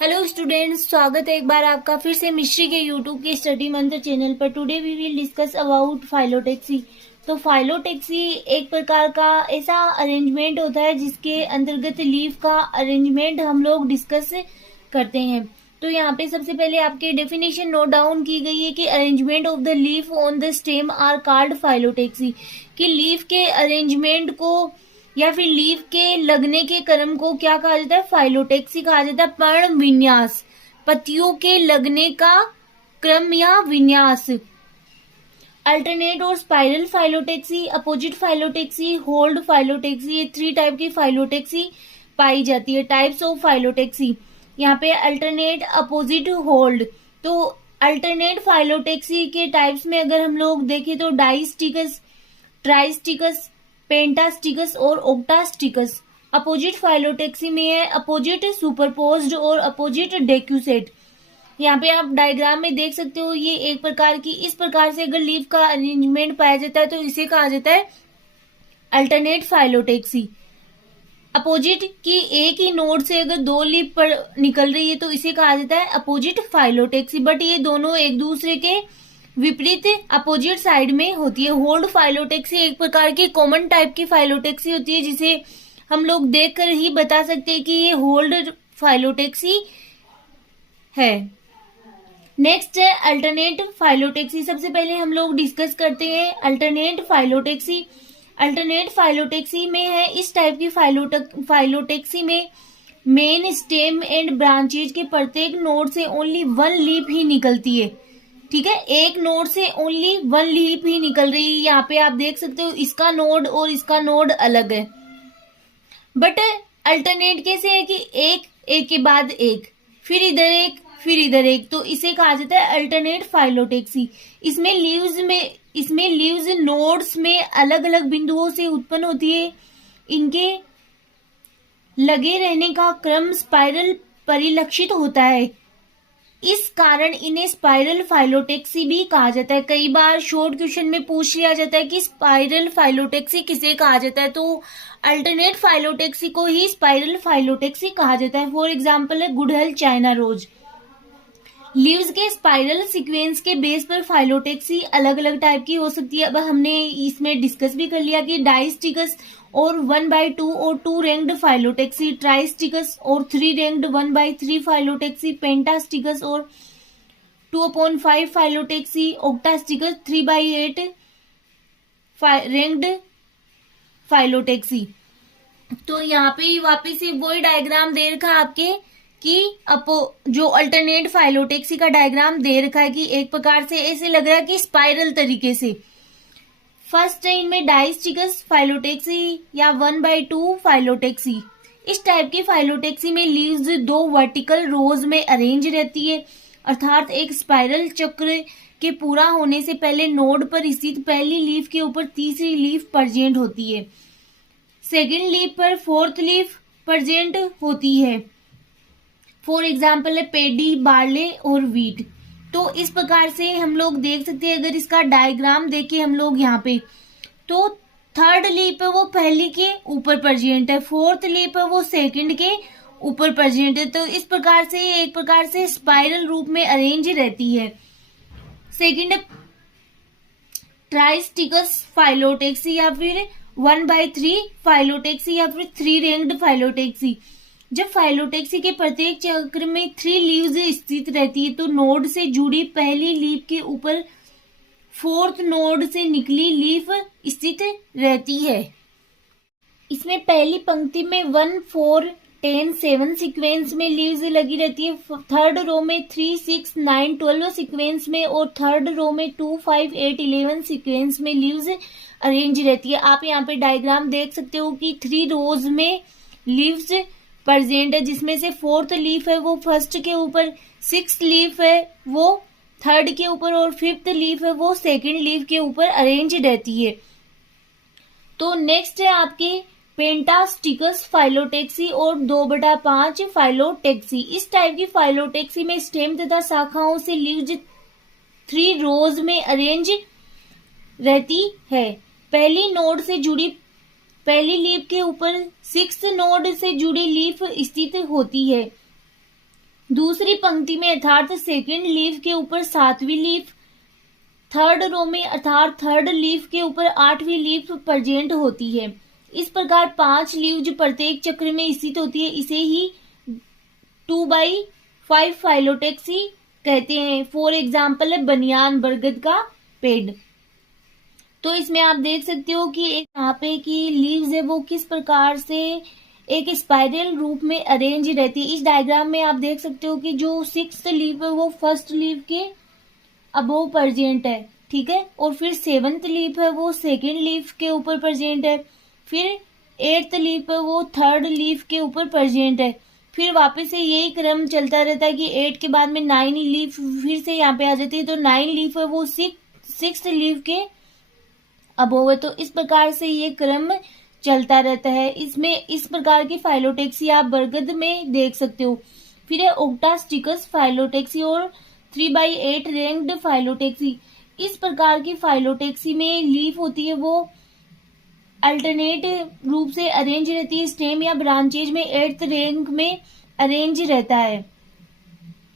Hello students, स्वागत है एक बार आपका फिर से मिश्री के यूट्यूब के स्टडी मंत्र चैनल पर। Today we will discuss about phyllotaxy. तो फाइलोटैक्सी एक प्रकार का ऐसा अरेंजमेंट होता है जिसके अंतर्गत लीव का अरेंजमेंट हम लोग डिस्कस करते हैं। तो यहाँ पे सबसे पहले आपके डेफिनेशन नोट डाउन की गई है कि arrangement of the leaf on the stem are called phyllotaxy. कि लीफ के अरेंजमेंट को या फिर लीफ के लगने के क्रम को क्या कहा जाता है? फाइलोटैक्सी कहा जाता है। पर्ण विन्यास, पत्तियों के लगने का क्रम या विन्यास। अल्टरनेट और spiral phyllotaxy, opposite phyllotaxy, hold phyllotaxy, ये 3 टाइप की फाइलोटैक्सी पाई जाती है। टाइप्स ऑफ फाइलोटैक्सी यहाँ पे अल्टरनेट, अपोजिट, होल्ड। तो अल्टरनेट फाइलोटैक्सी के टाइप्स में अगर हम लोग देखें तो डाइस्टिकस, ट्राइस्टिकस, पेंटास्टिकस और ओक्टास्टिकस। अपोजिट फाइलोटैक्सी में है अपोजिट सुपरपोज्ड और अपोजिट डेक्यूसेट। यहाँ पे आप डायग्राम में देख सकते हो, ये एक प्रकार की, इस प्रकार से अगर लीफ का अरेंजमेंट पाया जाता है तो इसे कहा जाता है अल्टरनेट फाइलोटैक्सी। अपोजिट की एक ही नोड से अगर 2 लीफ पर निकल रही है तो इसे कहा जाता है अपोजिट फाइलोटैक्सी। बट ये दोनों एक दूसरे के विपरीत अपोजिट साइड में होती है। होल्ड फाइलोटैक्सी एक प्रकार की कॉमन टाइप की फाइलोटैक्सी होती है जिसे हम लोग देखकर ही बता सकते हैं कि ये होल्ड फाइलोटैक्सी है। नेक्स्ट है अल्टरनेट फाइलोटैक्सी। सबसे पहले हम लोग डिस्कस करते हैं अल्टरनेट फाइलोटैक्सी। अल्टरनेट फाइलोटैक्सी में है, इस टाइप की फाइलोटैक्सी में मेन, स्टेम एंड ब्रांचेज के प्रत्येक नोड से ओनली 1 लीफ ही निकलती है। ठीक है, एक नोड से ओनली 1 लीफ ही निकल रही है। यहाँ पे आप देख सकते हो इसका नोड और इसका नोड अलग है। बट अल्टरनेट कैसे है कि एक के बाद एक, फिर इधर एक, फिर इधर एक, तो इसे कहा जाता है अल्टरनेट फाइलोटैक्सी। इसमें लीव्स नोड्स में अलग अलग बिंदुओं से उत्पन्न होती है। इनके लगे रहने का क्रम स्पाइरल परिलक्षित होता है, इस कारण इन्हें स्पाइरल फाइलोटैक्सी भी कहा जाता है। कई बार शॉर्ट क्वेश्चन में पूछ लिया जाता है कि स्पाइरल फाइलोटैक्सी किसे कहा जाता है, तो अल्टरनेट फाइलोटैक्सी को ही स्पाइरल फाइलोटैक्सी कहा जाता है। फॉर एग्जांपल है गुड़हल, चाइना रोज। लीव्स के स्पाइरल सीक्वेंस के बेस पर फाइलोटैक्सी अलग अलग टाइप की हो सकती है। अब हमने इसमें डिस्कस भी कर लिया कि डाइस्टिकस और 1/2 और 2 रैंक्ड फाइलोटैक्सी, ट्राइस्टिकस और 3 रैंक्ड 1/3 फाइलोटैक्सी, पेंटास्टिकस और 2/5 फाइलोटैक्सी, ओक्टास्टिकस 3/8 रैंक्ड फाइलोटैक्सी। तो यहाँ पे वापस से वही डायग्राम दे रखा है आपके कि जो अल्टरनेट फाइलोटैक्सी का डायग्राम दे रखा है कि एक प्रकार से ऐसे लग रहा है कि स्पाइरल तरीके से। फर्स्ट है इनमें डाइस्टिकस फाइलोटैक्सी या 1/2 फाइलोटैक्सी। इस टाइप की फाइलोटैक्सी में लीव्स 2 वर्टिकल रोज में अरेंज रहती है, अर्थात एक स्पाइरल चक्र के पूरा होने से पहले नोड पर स्थित पहली लीफ के ऊपर तीसरी लीफ प्रेजेंट होती है, सेकेंड लीफ पर 4th लीफ प्रेजेंट होती है। फॉर एग्जाम्पल है पेडी, बार्ले और वीट। तो इस प्रकार से हम लोग देख सकते हैं, अगर इसका डायग्राम देखें हम लोग यहाँ पे, तो 3rd लीफ है वो पहली के ऊपर प्रेजेंट है, 4th लीफ है वो सेकंड के ऊपर प्रेजेंट है। तो इस प्रकार से एक प्रकार से स्पाइरल रूप में अरेंज रहती है। सेकंड ट्राइस्टिकस फाइलोटैक्सी या फिर 1/3 फाइलोटैक्सी या फिर 3 रैंक्ड फाइलोटैक्सी। जब फाइलोटैक्सी के प्रत्येक चक्र में 3 लीव्स स्थित रहती है तो नोड से जुड़ी पहली लीफ के ऊपर 4th नोड से निकली लीफ स्थित रहती है। इसमें पहली पंक्ति में 1, 4, 10, 7 सीक्वेंस में लीव्स लगी रहती है। 3rd रो में 3, 6, 9, 12 सीक्वेंस में और 3rd रो में 2, 5, 8, 11 सीक्वेंस में लीव्स अरेंज रहती है। आप यहाँ पे डायग्राम देख सकते हो कि 3 रोज में लीव्स प्रेजेंट है, जिसमें से 4th लीफ है वो 1st के ऊपर, 6th लीफ है वो 3rd के ऊपर और 5th लीफ है वो 2nd लीफ के ऊपर अरेंज रहती है। तो नेक्स्ट है आपके पेंटास्टिकस फाइलोटैक्सी और 2/5 फाइलोटैक्सी। इस टाइप की फाइलोटैक्सी में स्टेम तथा शाखाओं से लीव्स 3 रोज में अरेंज रहती है। पहली नोड से जुड़ी पहली लीफ के ऊपर 6th नोड से जुड़ी लीफ स्थित होती है। दूसरी पंक्ति में अर्थात सेकेंड लीफ के ऊपर 7वीं लीफ, थर्ड रो में अर्थात थर्ड लीफ के ऊपर 8वीं लीफ प्रेजेंट होती है। इस प्रकार 5 लीव्स प्रत्येक चक्र में स्थित होती है। इसे ही 2/5 फाइलोटेक्सी कहते हैं। फॉर एग्जाम्पल है बनियान, बरगद का पेड़। तो इसमें आप देख सकते हो कि एक यहाँ पे की लीव्स है वो किस प्रकार से एक स्पाइरल रूप में अरेंज रहती है। इस डायग्राम में आप देख सकते हो कि जो 6th लीफ है वो फर्स्ट लीफ के अबोव प्रेजेंट है, ठीक है। और फिर 7th लीफ है वो सेकेंड लीफ के ऊपर प्रेजेंट है। फिर 8th लीफ है वो थर्ड लीफ के ऊपर प्रेजेंट है। फिर वापस से यही क्रम चलता रहता है कि 8 के बाद में 9 लीफ फिर से यहाँ पे आ जाती है। तो 9 लीफ है वो 6th लीफ के अबोव है। तो इस प्रकार से ये क्रम चलता रहता है। इसमें इस प्रकार की फाइलोटेक्सी आप बरगद में देख सकते हो। फिर है ओक्टास्टिकस फाइलोटेक्सी और 3/8 रैंक्ड फाइलोटेक्सी। इस प्रकार की फाइलोटेक्सी में लीफ होती है वो अल्टरनेट रूप से अरेंज रहती है। स्टेम या ब्रांचेज में 8th रैंक में अरेंज रहता है।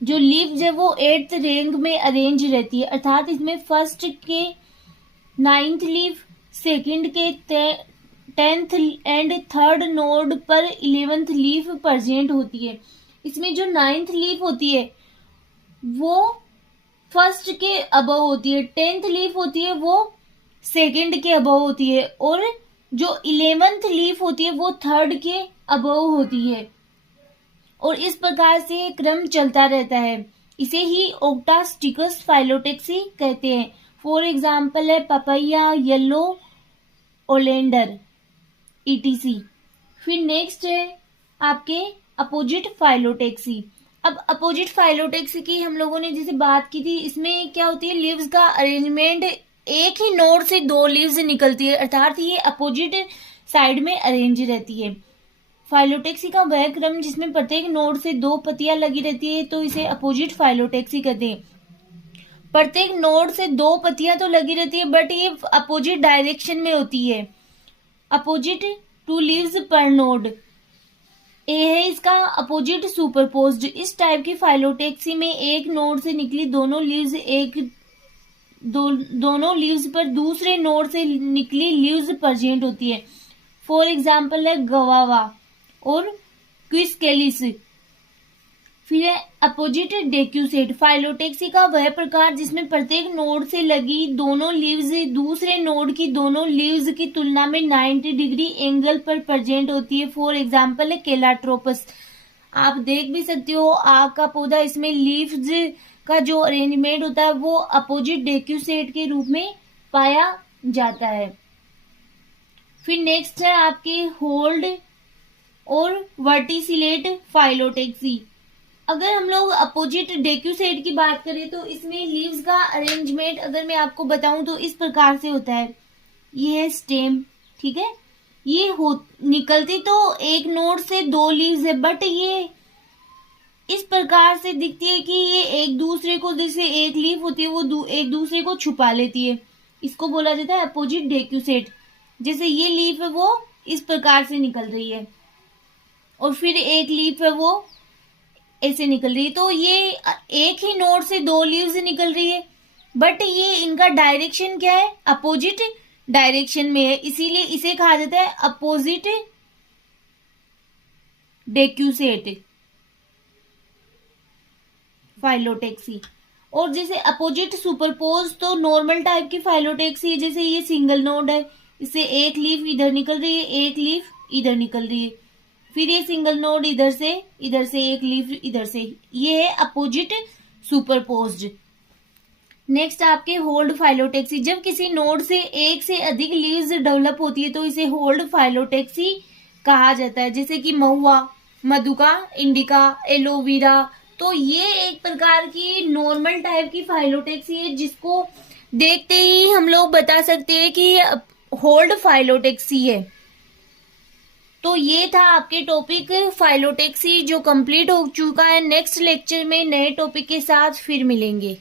जो लीव्स है वो 8th रैंक में अरेंज रहती है, अर्थात इसमें फर्स्ट के 9th लीफ, सेकंड के 10th एंड थर्ड नोड पर 11th लीफ प्रेजेंट होती है। इसमें जो 9th लीफ होती है वो फर्स्ट के अबव होती है, 10th लीफ होती है वो सेकंड के अबव होती है, और जो 11th लीफ होती है वो थर्ड के अबव होती है। और इस प्रकार से क्रम चलता रहता है। इसे ही ओक्टास्टिकस फाइलोटेक्सी कहते हैं। फॉर एग्जाम्पल है पपैया, येलो ओलेंडर ETC। फिर नेक्स्ट है आपके अपोजिट फाइलोटेक्सी। अब अपोजिट फाइलोटेक्सी की हम लोगों ने जैसे बात की थी, इसमें क्या होती है, लीव्स का अरेंजमेंट एक ही नोड से 2 लीव्स निकलती है, अर्थात ये अपोजिट साइड में अरेंज रहती है। फाइलोटेक्सी का वह क्रम जिसमें प्रत्येक नोड से 2 पत्तियां लगी रहती है तो इसे अपोजिट फाइलोटेक्सी कहते हैं। प्रत्येक नोड से 2 पत्तियां तो लगी रहती है बट ये अपोजिट डायरेक्शन में होती है। अपोजिट 2 लीव्स पर नोड। ए है इसका अपोजिट सुपरपोज्ड। इस टाइप की फाइलोटेक्सी में एक नोड से निकली दोनों लीव्स पर दूसरे नोड से निकली लीव्स प्रेजेंट होती है। फॉर एग्जाम्पल है गवावा और क्विस्केलिस। फिर है अपोजिट डेक्यूसेट। फाइलोटेक्सी का वह प्रकार जिसमें प्रत्येक नोड से लगी दोनों लीव्स दूसरे नोड की दोनों लीव्स की तुलना में 90 डिग्री एंगल पर प्रेजेंट होती है। फॉर एग्जाम्पल है केलाट्रोपस। आप देख भी सकते हो आग का पौधा, इसमें लीव्स का जो अरेंजमेंट होता है वो अपोजिट डेक्यूसेट के रूप में पाया जाता है। फिर नेक्स्ट है आपके होल्ड और वर्टिसिलेट फाइलोटेक्सी। अगर हम लोग अपोजिट डेक्यूसेट की बात करें तो इसमें लीव्स का अरेंजमेंट अगर मैं आपको बताऊं तो इस प्रकार से होता है। ये है स्टेम, ठीक है। ये निकलती तो एक नोड से 2 लीव्स है बट ये इस प्रकार से दिखती है कि ये एक दूसरे को, जैसे एक लीफ होती है वो एक दूसरे को छुपा लेती है। इसको बोला जाता है अपोजिट डेक्यूसेट। जैसे ये लीफ है वो इस प्रकार से निकल रही है और फिर एक लीफ है वो ऐसे निकल रही है। तो ये एक ही नोड से 2 लीव्स निकल रही है बट ये इनका डायरेक्शन क्या है, अपोजिट डायरेक्शन में है, इसीलिए इसे कहा जाता है अपोजिट डेक्यूसेट फाइलोटेक्सी। और जैसे अपोजिट सुपरपोज तो नॉर्मल टाइप की फाइलोटेक्सी है। जैसे ये सिंगल नोड है, इससे एक लीफ इधर निकल रही है, एक लीफ इधर निकल रही है। फिर ये सिंगल नोड इधर से एक लीफ इधर से, ये है अपोजिट सुपरपोज्ड। नेक्स्ट आपके होल्ड फाइलोटेक्सी। जब किसी नोड से एक से अधिक लीव्स डेवलप होती है तो इसे होल्ड फाइलोटेक्सी कहा जाता है। जैसे कि महुआ, मधुका, इंडिका, एलोवेरा। तो ये एक प्रकार की नॉर्मल टाइप की फाइलोटेक्सी है जिसको देखते ही हम लोग बता सकते हैं कि ये होल्ड फाइलोटेक्सी है। तो ये था आपके टॉपिक फाइलोटेक्सी जो कंप्लीट हो चुका है। नेक्स्ट लेक्चर में नए टॉपिक के साथ फिर मिलेंगे।